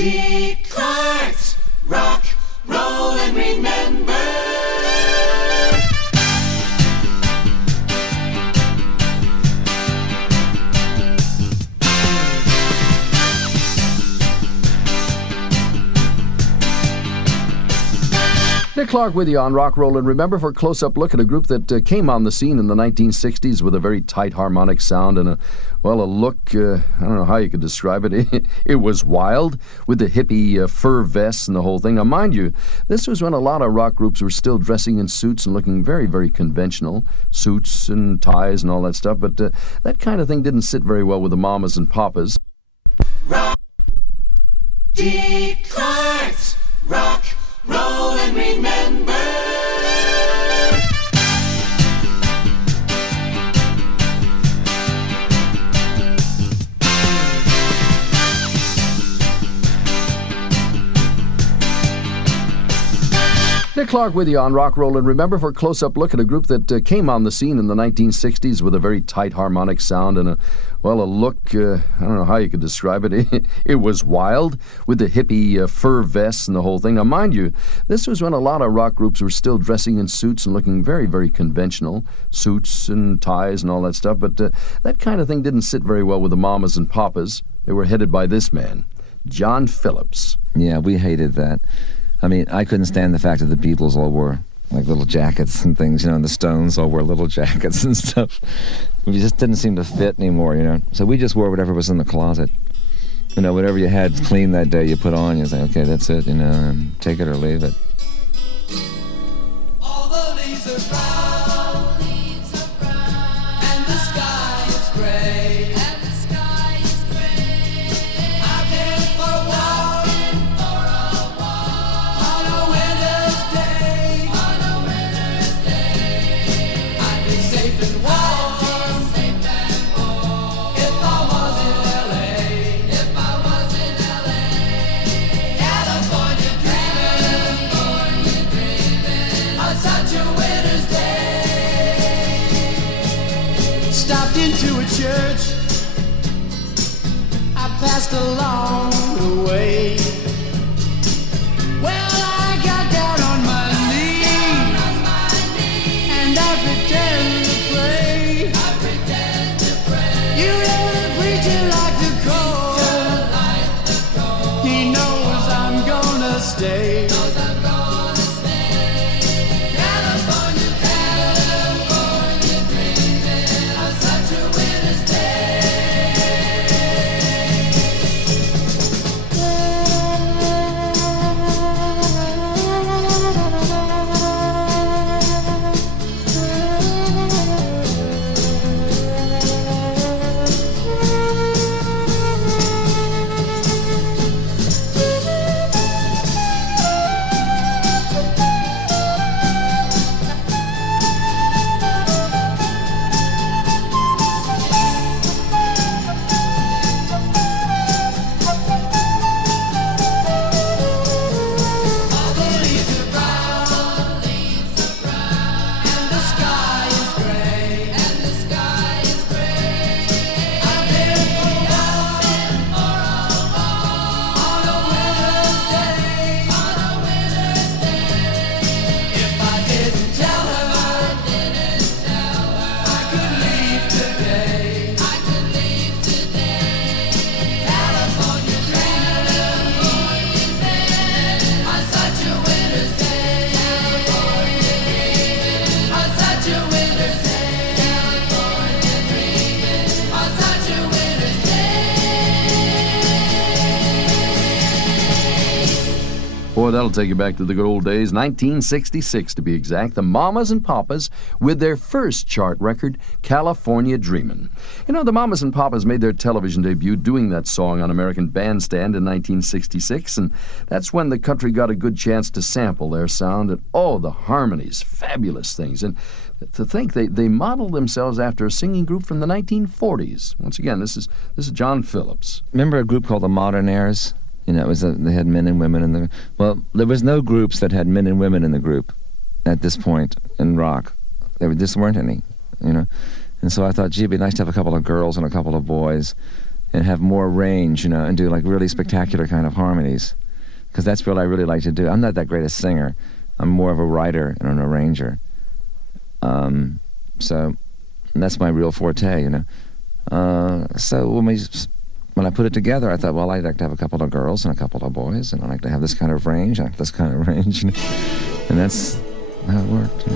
Dick Clark's Rock, Roll, and Remember. Dick Clark with you on Rock, Roll, and Remember for a close-up look at a group that came on the scene in the 1960s with a very tight harmonic sound and a look, I don't know how you could describe it. It was wild with the hippie fur vests and the whole thing. Now, mind you, this was when a lot of rock groups were still dressing in suits and looking very, very conventional, suits and ties and all that stuff, but that kind of thing didn't sit very well with the mamas and papas. Rock, Dick Clark's Rock, Roll, and Remember. Dick Clark with you on Rock, Roll, and Remember for a close-up look at a group that came on the scene in the 1960s with a very tight harmonic sound and a look, I don't know how you could describe it. It was wild with the hippie fur vests and the whole thing. Now, mind you, this was when a lot of rock groups were still dressing in suits and looking very, very conventional, suits and ties and all that stuff, but that kind of thing didn't sit very well with the mamas and papas. They were headed by this man, John Phillips. Yeah, we hated that. I mean, I couldn't stand the fact that the Beatles all wore like little jackets and things, and the Stones all wore little jackets and stuff. We just didn't seem to fit anymore, So we just wore whatever was in the closet. Whatever you had clean that day, you put on. You say, okay, that's it, and take it or leave it. All the leaves are brown, and the sky is gray. I've been for a walk on a winter's day. I'd be safe and warm if I was in LA. California dreaming on such a winter's day. Stopped into a church, I passed along the way. Well, I got down on my knees and I pretend to pray. You know the preacher like the cold. He knows I'm gonna stay. California dreaming on such a winter's All the leaves are brown, and the sky is gray. I've been for a walk on a winter's day. If I didn't tell her, I could leave today. California dreaming on such a winter's day. On such a winter's day. California dreaming on such a winter's day. Boy, that'll take you back to the good old days, 1966 to be exact. The Mamas and Papas with their first chart record, California Dreamin'. The Mamas and Papas made their television debut doing that song on American Bandstand in 1966, and that's when the country got a good chance to sample their sound, and the harmonies, fabulous things. And to think they modeled themselves after a singing group from the 1940s. Once again, this is John Phillips. Remember a group called the Modernaires? They had men and women in the... Well, there was no groups that had men and women in the group at this point in rock. There just weren't any, And so I thought, gee, it'd be nice to have a couple of girls and a couple of boys and have more range, and do like really spectacular kind of harmonies, because that's what I really like to do. I'm not that great a singer. I'm more of a writer and an arranger. So that's my real forte, So when I put it together, I thought, well, I'd like to have a couple of girls and a couple of boys, and I'd like to have this kind of range, and this kind of range, and that's how it worked.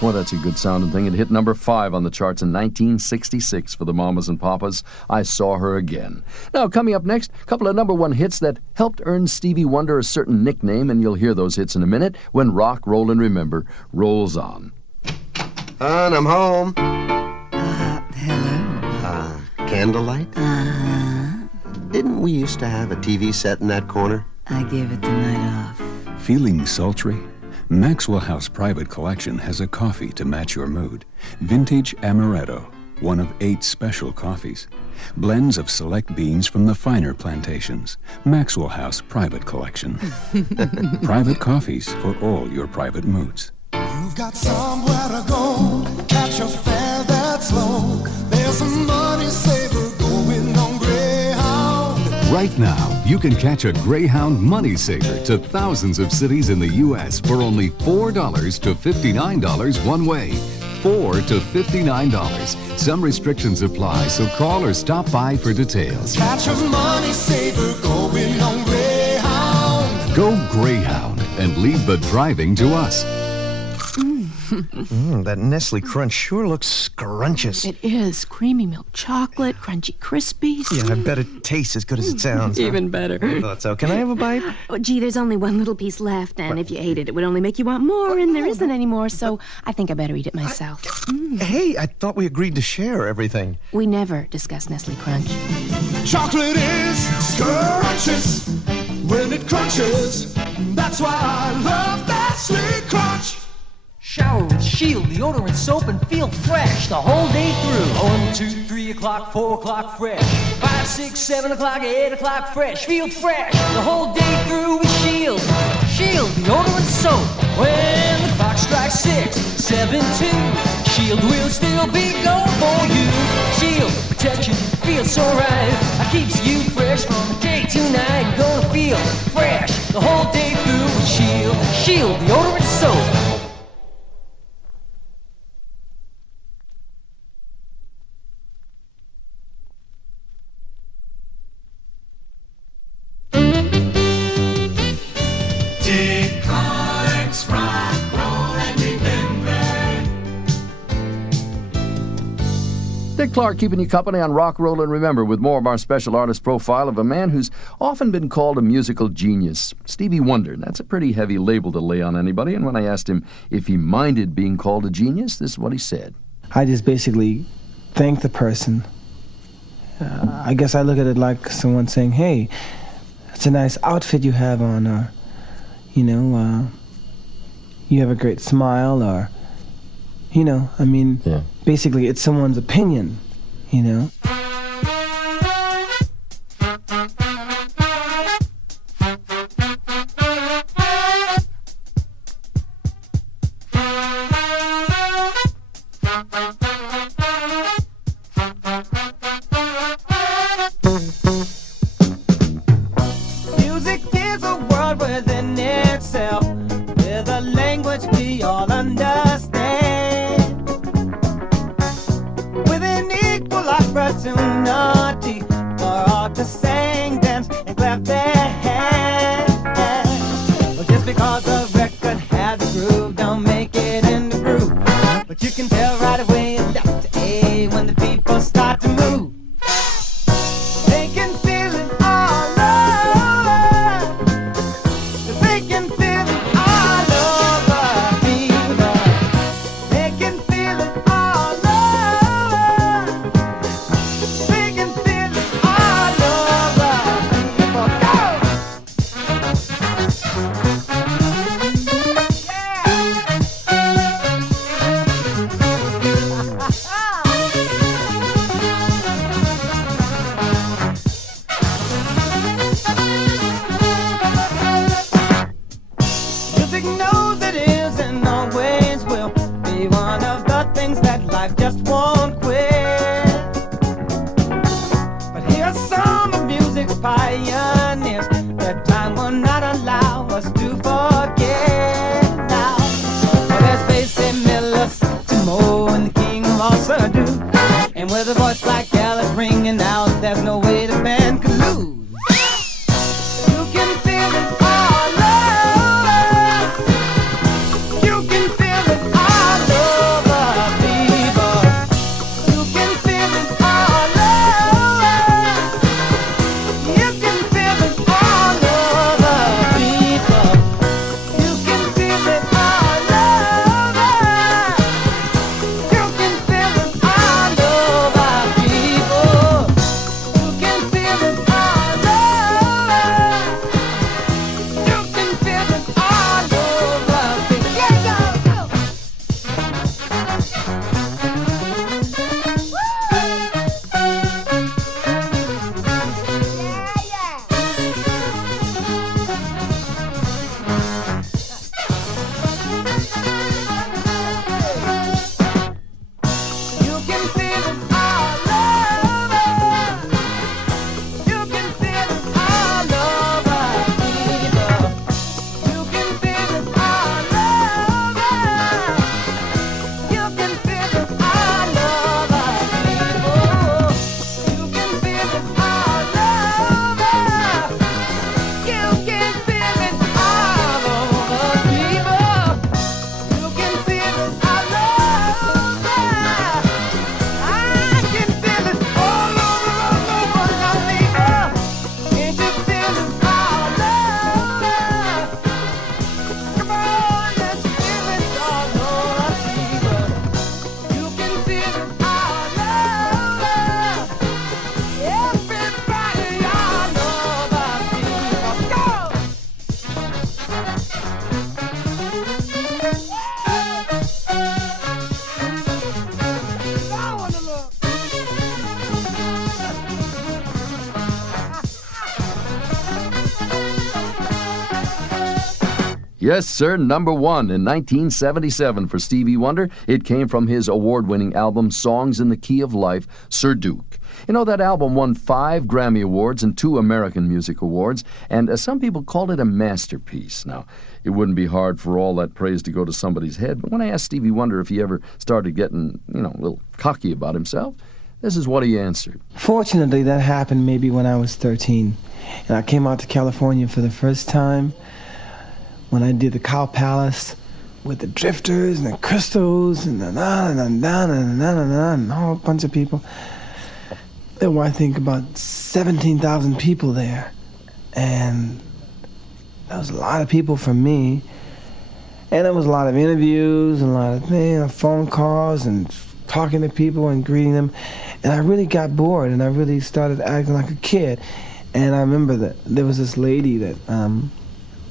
Boy, that's a good sounding thing. It hit number 5 on the charts in 1966 for the Mamas and Papas. I Saw Her Again. Now, coming up next, a couple of number 1 hits that helped earn Stevie Wonder a certain nickname, and you'll hear those hits in a minute when Rock, Roll, and Remember rolls on. And I'm home. Hello. Candlelight? Didn't we used to have a TV set in that corner? I gave it the night off. Feeling sultry? Maxwell House Private Collection has a coffee to match your mood. Vintage Amaretto, one of 8 special coffees. Blends of select beans from the finer plantations. Maxwell House Private Collection. Private coffees for all your private moods. You've got somewhere to go, catch a fare that's low. There's a money saver going on Greyhound. Right now, you can catch a Greyhound Money Saver to thousands of cities in the U.S. for only $4 to $59 one way. $4 to $59. Some restrictions apply, so call or stop by for details. Catch a money saver going on Greyhound. Go Greyhound and leave the driving to us. That Nestle Crunch sure looks scrumptious. It is. Creamy milk chocolate, crunchy crispies. Yeah, I bet it tastes as good as it sounds. Even better. I thought so. Can I have a bite? Oh, gee, there's only one little piece left, and if you ate it, it would only make you want more, and there isn't any more, so I think I better eat it myself. Hey, I thought we agreed to share everything. We never discuss Nestle Crunch. Chocolate is scrumptious when it crunches. That's why I love Nestle Crunch. Shower with Shield deodorant soap and feel fresh the whole day through. 1, 2, 3 o'clock, 4 o'clock fresh. 5, 6, 7 o'clock, 8 o'clock fresh. Feel fresh the whole day through with Shield. Shield deodorant soap. When the clock strikes 6, 7, 2, Shield will still be going for you. Shield protection feels so right. It keeps you fresh from day to night. Gonna feel fresh the whole day through with Shield. Shield deodorant soap. Dick Clark keeping you company on Rock, Roll, and Remember with more of our special artist profile of a man who's often been called a musical genius, Stevie Wonder. That's a pretty heavy label to lay on anybody, and when I asked him if he minded being called a genius, this is what he said. I just basically thank the person. I guess I look at it like someone saying, hey, it's a nice outfit you have on, you have a great smile, or, basically it's someone's opinion, Music is a world within itself, with a language we all understand, with an equal opportunity for all to sing, dance, and clap their hands. Well, just because a record has a groove, don't make it in the groove. But you can tell right away left to A when the people start to move. They can feel it all over. They can feel it all over people. They can feel it all over. They can feel it all over people. Go! Music knows it is and always will be one of the things that life just won't quit. But here's some of music's pioneers that time will not allow us to forget now. Well, there's Basie Miller, Timo, and the king of all Surdo. And with a voice like Alice ringing out, there's no way the band could lose. You can feel it all over. You can feel it all over people. You can feel it all over. You can feel it all over people. You can feel it all over. You can feel it all over people. You can feel it all over. You can feel it all over people. Yeah, go, go. You can feel it all over. You can feel it all over people. You can feel it all over. You can feel it all over people. You can feel it all over. You can feel it all over people. You can feel it Yes, sir, number one in 1977 for Stevie Wonder. It came from his award-winning album, Songs in the Key of Life, Sir Duke. You know, that album won 5 Grammy Awards and 2 American Music Awards, and some people called it a masterpiece. Now, it wouldn't be hard for all that praise to go to somebody's head, but when I asked Stevie Wonder if he ever started getting, a little cocky about himself, this is what he answered. Fortunately, that happened maybe when I was 13, and I came out to California for the first time when I did the Cow Palace with the Drifters and the Crystals and and a whole bunch of people. There were, I think, about 17,000 people there, and that was a lot of people for me. And there was a lot of interviews and a lot of phone calls and talking to people and greeting them. And I really got bored, and I really started acting like a kid. And I remember that there was this lady that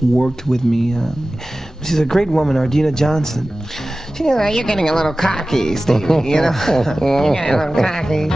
worked with me. She's a great woman, Ardina Johnson. She goes, "You're getting a little cocky, Stevie, You're getting a little cocky."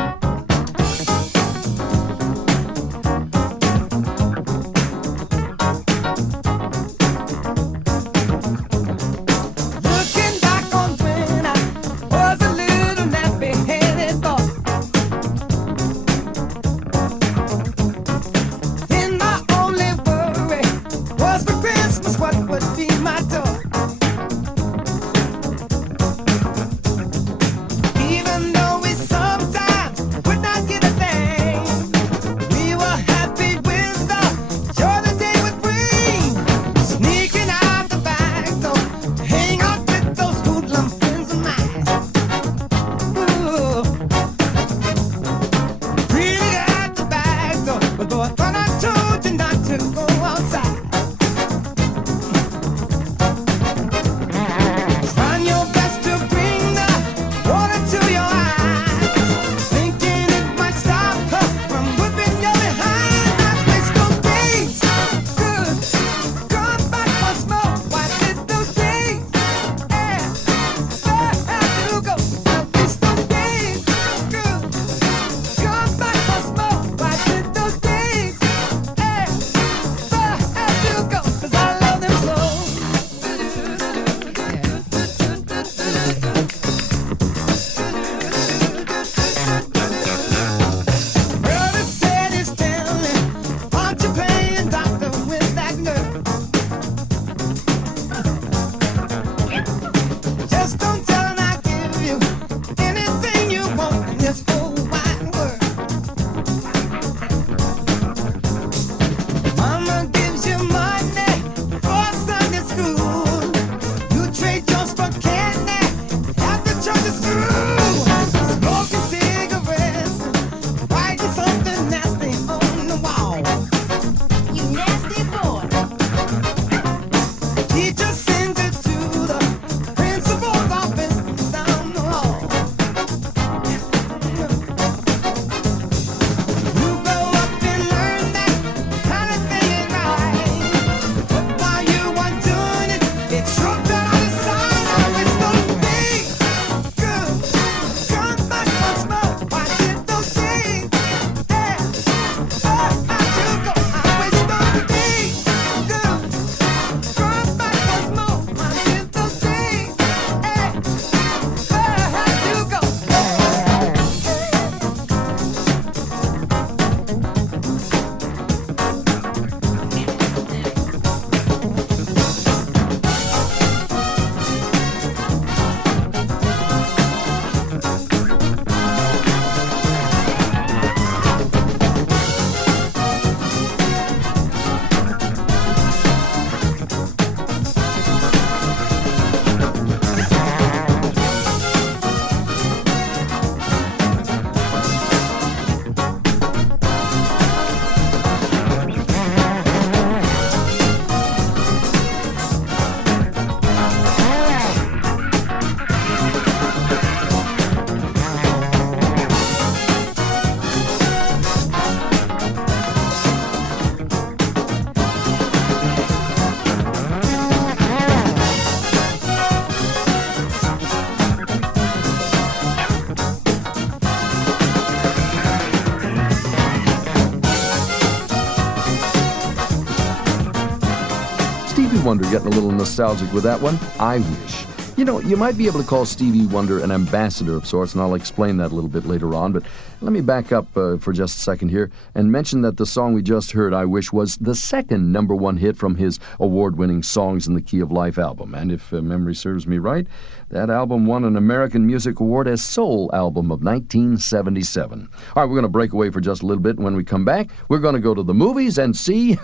Wonder getting a little nostalgic with that one. I Wish. You know, you might be able to call Stevie Wonder an ambassador of sorts, and I'll explain that a little bit later on, but let me back up for just a second here and mention that the song we just heard, I Wish, was the second #1 hit from his award-winning Songs in the Key of Life album. And if memory serves me right, that album won an American Music Award as Soul Album of 1977. All right, we're going to break away for just a little bit, and when we come back, we're going to go to the movies and see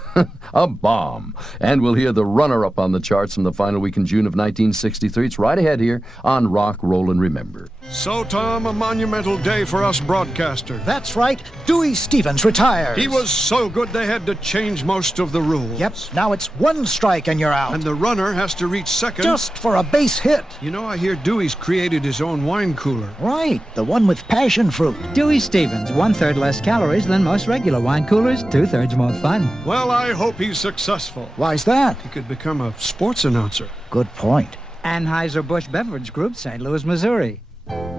a bomb. And we'll hear the runner-up on the charts from the final week in June of 1963. It's right ahead here on Rock, Roll, and Remember. So, Tom, a monumental day for us broadcasters. That's right. Dewey Stevens retires. He was so good they had to change most of the rules. Yep. Now it's one strike and you're out. And the runner has to reach second. Just for a base hit. You know, I hear Dewey's created his own wine cooler. Right. The one with passion fruit. Dewey Stevens, 1/3 less calories than most regular wine coolers, 2/3 more fun. Well, I hope he's successful. Why's that? He could become a sports announcer. Good point. Anheuser-Busch Beverage Group, St. Louis, Missouri.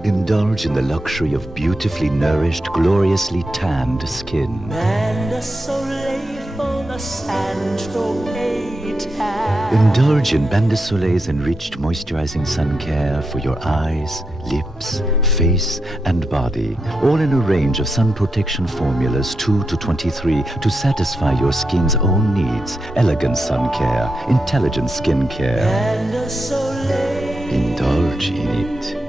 Indulge in the luxury of beautifully nourished, gloriously tanned skin. And a soleil for the sand-stroke tan. Indulge in Bain de Soleil's enriched moisturizing sun care for your eyes, lips, face, and body. All in a range of sun protection formulas 2 to 23 to satisfy your skin's own needs. Elegant sun care, intelligent skin care. And a soleil. Indulge in it.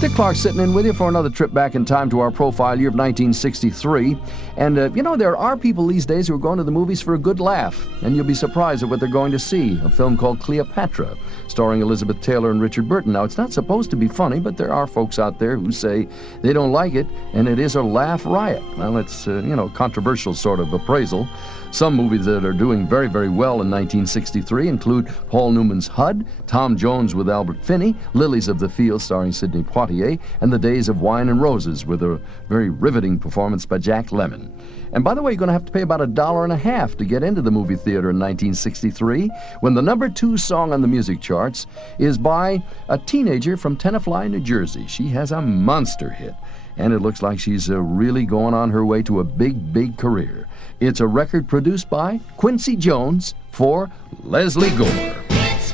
Dick Clark sitting in with you for another trip back in time to our profile year of 1963. And, you know, there are people these days who are going to the movies for a good laugh. And you'll be surprised at what they're going to see. A film called Cleopatra, starring Elizabeth Taylor and Richard Burton. Now, it's not supposed to be funny, but there are folks out there who say they don't like it, and it is a laugh riot. Well, it's, you know, controversial sort of appraisal. Some movies that are doing very, very well in 1963 include Paul Newman's HUD, Tom Jones with Albert Finney, Lilies of the Field starring Sidney Poitier, and The Days of Wine and Roses with a very riveting performance by Jack Lemmon. And by the way, you're going to have to pay about $1.50 to get into the movie theater in 1963 when the #2 song on the music charts is by a teenager from Tenafly, New Jersey. She has a monster hit, and it looks like she's really going on her way to a big, big career. It's a record produced by Quincy Jones for Leslie Gore. It's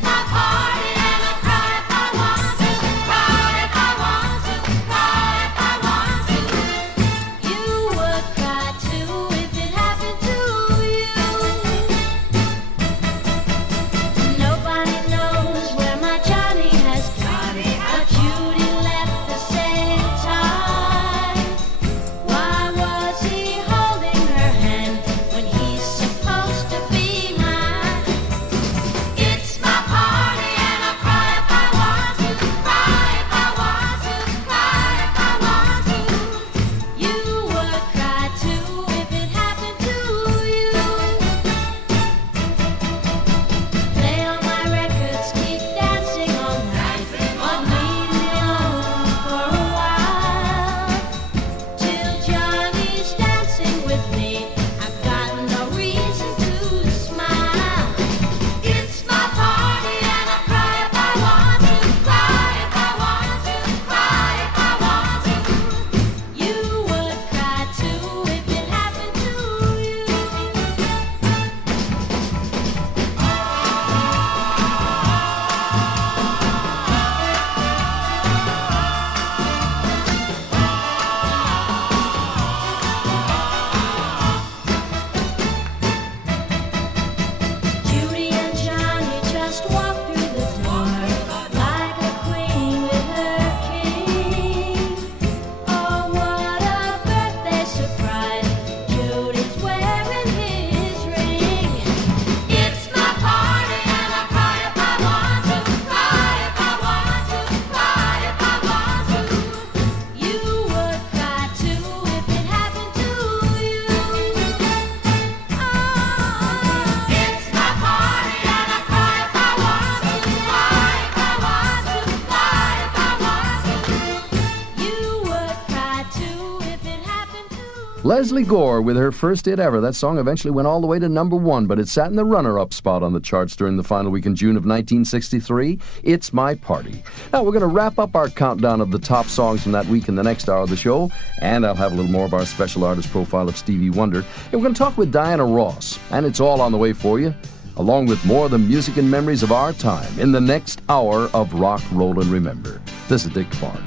Leslie Gore with her first hit ever. That song eventually went all the way to number 1, but it sat in the runner-up spot on the charts during the final week in June of 1963. It's My Party. Now, we're going to wrap up our countdown of the top songs from that week in the next hour of the show, and I'll have a little more of our special artist profile of Stevie Wonder. And we're going to talk with Diana Ross, and it's all on the way for you, along with more of the music and memories of our time in the next hour of Rock, Roll, and Remember. This is Dick Clark.